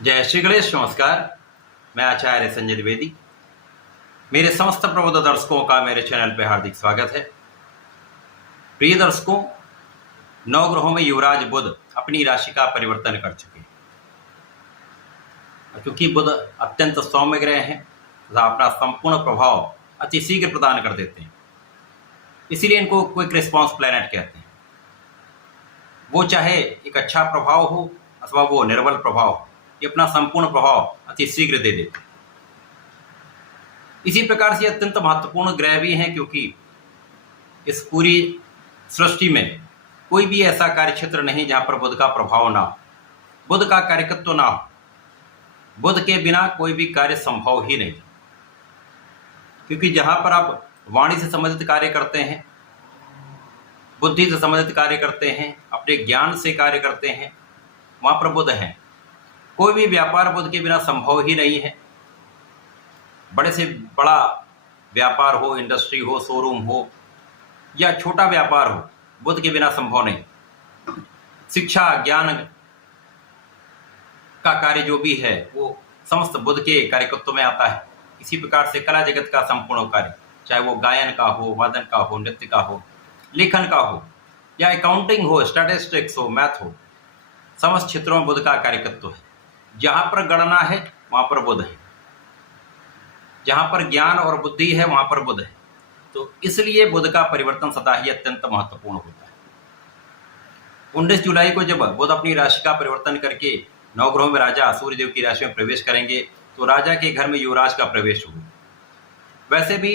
जय श्री गणेश। नमस्कार। मैं आचार्य संजय द्विवेदी। मेरे समस्त प्रबुद्ध दर्शकों का मेरे चैनल पर हार्दिक स्वागत है। प्रिय दर्शकों, नवग्रहों में युवराज बुध अपनी राशि का परिवर्तन कर चुके हैं। क्योंकि बुध अत्यंत सौम्य ग्रह हैं तथा अपना संपूर्ण प्रभाव अति शीघ्र प्रदान कर देते हैं, इसीलिए इनको क्विक रिस्पॉन्स प्लैनेट कहते हैं। वो चाहे एक अच्छा प्रभाव हो अथवा वो निर्बल प्रभाव हो, ये अपना संपूर्ण प्रभाव अति शीघ्र दे देते हैं। इसी प्रकार से अत्यंत महत्वपूर्ण ग्रह भी हैं, क्योंकि इस पूरी सृष्टि में कोई भी ऐसा कार्य क्षेत्र नहीं जहां पर बुध का प्रभाव ना हो, बुध का कार्यकत्व ना हो। बुध के बिना कोई भी कार्य संभव ही नहीं, क्योंकि जहां पर आप वाणी से संबंधित कार्य करते हैं, बुद्धि से संबंधित कार्य करते हैं, अपने ज्ञान से कार्य करते हैं, वहां पर बुध है। कोई भी व्यापार बुध के बिना संभव ही नहीं है। बड़े से बड़ा व्यापार हो, इंडस्ट्री हो, शोरूम हो या छोटा व्यापार हो, बुध के बिना संभव नहीं। शिक्षा ज्ञान का कार्य जो भी है वो समस्त बुध के कार्यकत्व में आता है। इसी प्रकार से कला जगत का संपूर्ण कार्य, चाहे वो गायन का हो, वादन का हो, नृत्य का हो, लेखन का हो या अकाउंटिंग हो, स्टैटिस्टिक्स हो, मैथ हो, समस्त क्षेत्रों में बुध का कार्यकत्व है। जहां पर गणना है वहां पर बुध है, जहां पर ज्ञान और बुद्धि है वहां पर बुध है। तो इसलिए बुध का परिवर्तन सदा ही अत्यंत महत्वपूर्ण होता है। 19 जुलाई को जब बुध अपनी राशि का परिवर्तन करके नवग्रहों में राजा सूर्यदेव की राशि में प्रवेश करेंगे तो राजा के घर में युवराज का प्रवेश होगा। वैसे भी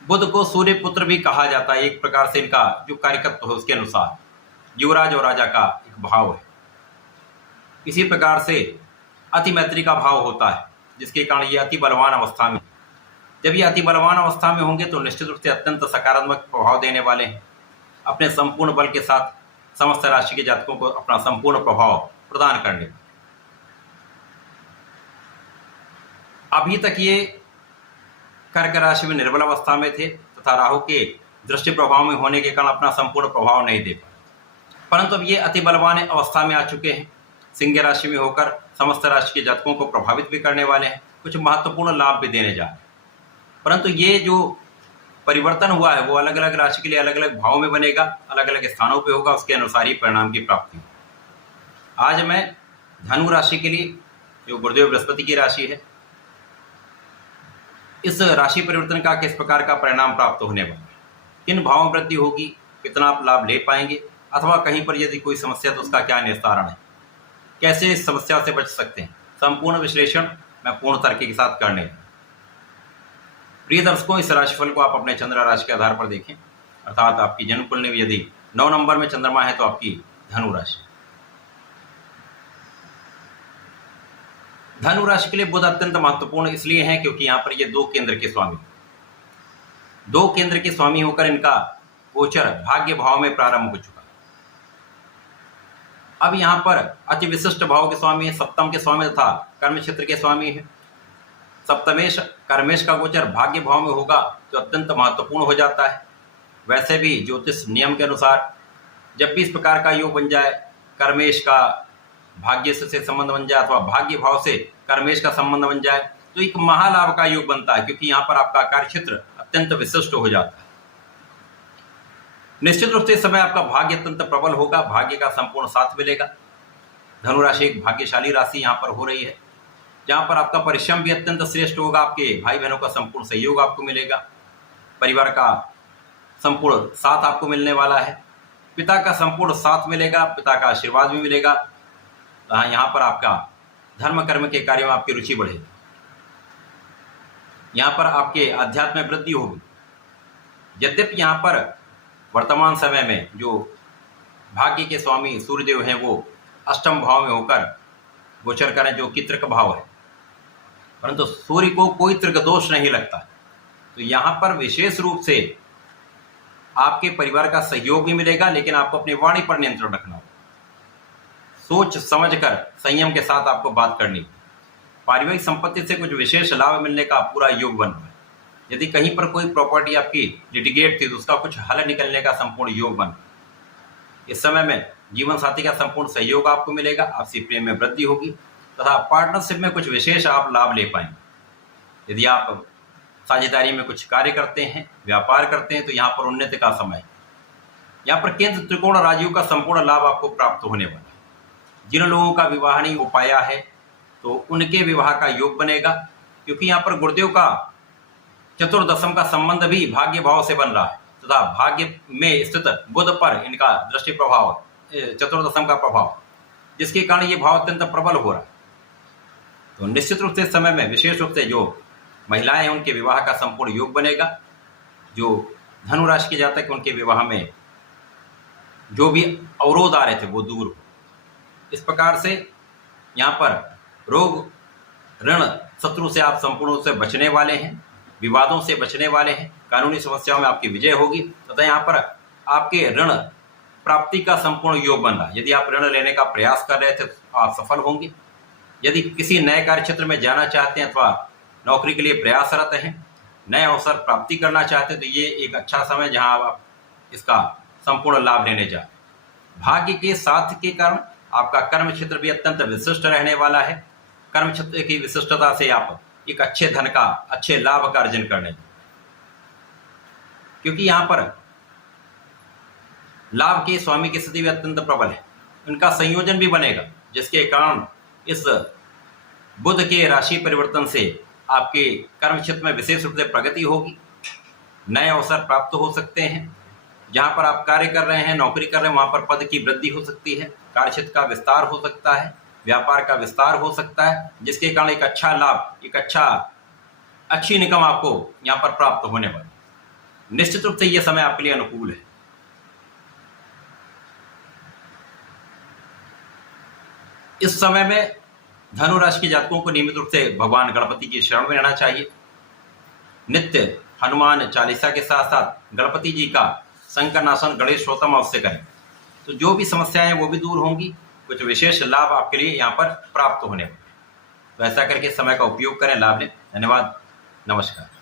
बुध को सूर्य पुत्र भी कहा जाता है। एक प्रकार से इनका जो कार्यकत्व है उसके अनुसार युवराज और राजा का एक भाव है। इसी प्रकार से अति मैत्री का भाव होता है, जिसके कारण ये अति बलवान अवस्था में, जब ये अति बलवान अवस्था में होंगे तो निश्चित रूप से अत्यंत सकारात्मक प्रभाव देने वाले हैं। अपने संपूर्ण बल के साथ समस्त राशि के जातकों को अपना संपूर्ण प्रभाव प्रदान करने। अभी तक ये कर्क राशि में निर्बल अवस्था में थे तथा राहु के दृष्टि प्रभाव में होने के कारण अपना संपूर्ण प्रभाव नहीं दे पाए, परंतु अब ये अति बलवान अवस्था में आ चुके हैं। सिंह राशि में होकर समस्त राशि के जातकों को प्रभावित भी करने वाले हैं, कुछ महत्वपूर्ण लाभ भी देने जा रहे हैं। परंतु ये जो परिवर्तन हुआ है वो अलग अलग राशि के लिए अलग अलग भाव में बनेगा, अलग अलग स्थानों पे होगा, उसके अनुसार ही परिणाम की प्राप्ति। आज मैं धनु राशि के लिए, जो गुरुदेव बृहस्पति की राशि है, इस राशि परिवर्तन का किस प्रकार का परिणाम प्राप्त होने वाला है, किन भावों में वृद्धि होगी, कितना आप लाभ ले पाएंगे, अथवा कहीं पर यदि कोई समस्या तो उसका क्या निस्तारण है, कैसे इस समस्या से बच सकते हैं, संपूर्ण विश्लेषण मैं पूर्ण तर्क के साथ करने। प्रिय दर्शकों, इस राशिफल को आप अपने चंद्र राशि के आधार पर देखें, अर्थात आपकी जन्म कुंडली में यदि 9 नंबर में चंद्रमा है तो आपकी धनु राशि। धनु राशि के लिए बुध अत्यंत महत्वपूर्ण इसलिए है क्योंकि यहाँ पर ये 2 केंद्र के स्वामी, 2 केंद्र के स्वामी होकर इनका गोचर भाग्य भाव में प्रारंभ हो चुका। अब यहाँ पर अति विशिष्ट भाव के स्वामी है, सप्तम के स्वामी तथा कर्म क्षेत्र के स्वामी है। सप्तमेश कर्मेश का गोचर भाग्य भाव में होगा जो अत्यंत महत्वपूर्ण हो जाता है। वैसे भी ज्योतिष नियम के अनुसार जब भी इस प्रकार का योग बन जाए, कर्मेश का भाग्य से संबंध बन जाए अथवा भाग्य भाव से कर्मेश का संबंध बन जाए तो एक महालाभ का योग बनता है, क्योंकि यहाँ पर आपका कार्य क्षेत्र अत्यंत विशिष्ट हो जाता है। निश्चित रूप से इस समय आपका भाग्य अत्यंत प्रबल होगा, भाग्य का संपूर्ण साथ मिलेगा। धनु राशि एक भाग्यशाली राशि यहाँ पर हो रही है, जहाँ पर आपका परिश्रम भी अत्यंत श्रेष्ठ होगा, आपके भाई बहनों का संपूर्ण सहयोग आपको मिलेगा, परिवार का संपूर्ण साथ आपको मिलने वाला है, पिता का संपूर्ण साथ मिलेगा, पिता का आशीर्वाद भी मिलेगा। यहाँ पर आपका धर्म कर्म के कार्य में आपकी रुचि बढ़ेगी, यहाँ पर आपके अध्यात्म में वृद्धि होगी। यद्यपि यहाँ पर वर्तमान समय में जो भाग्य के स्वामी सूर्यदेव हैं वो अष्टम भाव में होकर गोचर करें, जो कि त्रिक भाव है, परंतु सूर्य को कोई त्रिक दोष नहीं लगता। तो यहाँ पर विशेष रूप से आपके परिवार का सहयोग भी मिलेगा, लेकिन आपको अपनी वाणी पर नियंत्रण रखना होगा। सोच समझकर संयम के साथ आपको बात करनी। पारिवारिक संपत्ति से कुछ विशेष लाभ मिलने का पूरा योग बन रहा है। यदि कहीं पर कोई प्रॉपर्टी आपकी लिटिगेट थी तो उसका कुछ हल निकलने का संपूर्ण योग बन। इस समय में जीवन साथी का संपूर्ण सहयोग आपको मिलेगा, आपसी प्रेम में वृद्धि होगी तथा पार्टनरशिप में कुछ विशेष आप लाभ ले पाएंगे। यदि आप साझेदारी में कुछ कार्य करते हैं, व्यापार करते हैं, तो यहाँ पर उन्नति का समय। यहाँ पर केंद्र त्रिकोण राजयोग का संपूर्ण लाभ आपको प्राप्त होने वाला है। जिन लोगों का विवाह नहीं हो पाया है तो उनके विवाह का योग बनेगा, क्योंकि यहाँ पर गुरुदेव का चतुर्दशम का संबंध भी भाग्य भाव से बन रहा है तथा भाग्य में स्थित बुध पर इनका दृष्टि प्रभाव, चतुर्दशम का प्रभाव, जिसके कारण ये भाव अत्यंत प्रबल हो रहा है। तो निश्चित रूप से इस समय में विशेष रूप से जो महिलाएं हैं उनके विवाह का संपूर्ण योग बनेगा। जो धनु राशि के जातक उनके विवाह में जो भी अवरोध आ रहे थे वो दूर हो। इस प्रकार से यहाँ पर रोग, ऋण, शत्रु से आप संपूर्ण रूप से बचने वाले हैं, विवादों से बचने वाले हैं, कानूनी समस्याओं में आपकी विजय होगी तथा यहाँ पर आपके ऋण प्राप्ति का संपूर्ण योग बन रहा है। यदि आप ऋण लेने का प्रयास कर रहे थे तो आप सफल होंगे। यदि किसी नए कार्य क्षेत्र में जाना चाहते हैं अथवा नौकरी के लिए प्रयासरत हैं, नए अवसर प्राप्ति करना चाहते हैं, तो ये एक अच्छा समय जहां आप इसका संपूर्ण लाभ लेने जा। भाग्य के साथ के कारण आपका कर्म क्षेत्र भी अत्यंत विशिष्ट रहने वाला है। कर्म क्षेत्र की विशिष्टता से आप एक अच्छे धन का, अच्छे लाभ का अर्जन करने, क्योंकि यहाँ पर लाभ के स्वामी की स्थिति भी अत्यंत प्रबल है। उनका संयोजन भी बनेगा, जिसके कारण इस बुध के राशि परिवर्तन से आपके कर्म क्षेत्र में विशेष रूप से प्रगति होगी। नए अवसर प्राप्त हो सकते हैं। जहां पर आप कार्य कर रहे हैं, नौकरी कर रहे हैं, वहां पर पद की वृद्धि हो सकती है, कार्य क्षेत्र का विस्तार हो सकता है, व्यापार का विस्तार हो सकता है, जिसके कारण एक अच्छा लाभ, एक अच्छी इनकम आपको यहाँ पर प्राप्त होने वाली। निश्चित रूप से यह समय आपके लिए अनुकूल है। इस समय में धनु राशि के जातकों को नियमित रूप से भगवान गणपति की शरण में रहना चाहिए। नित्य हनुमान चालीसा के साथ साथ गणपति जी का संकरनाशन, गणेश स्तोत्रम अवश्य करें, तो जो भी समस्याएं हैं वो भी दूर होंगी। कुछ विशेष लाभ आपके लिए यहाँ पर प्राप्त होने वाले। तो ऐसा करके समय का उपयोग करें, लाभ लें। धन्यवाद, नमस्कार।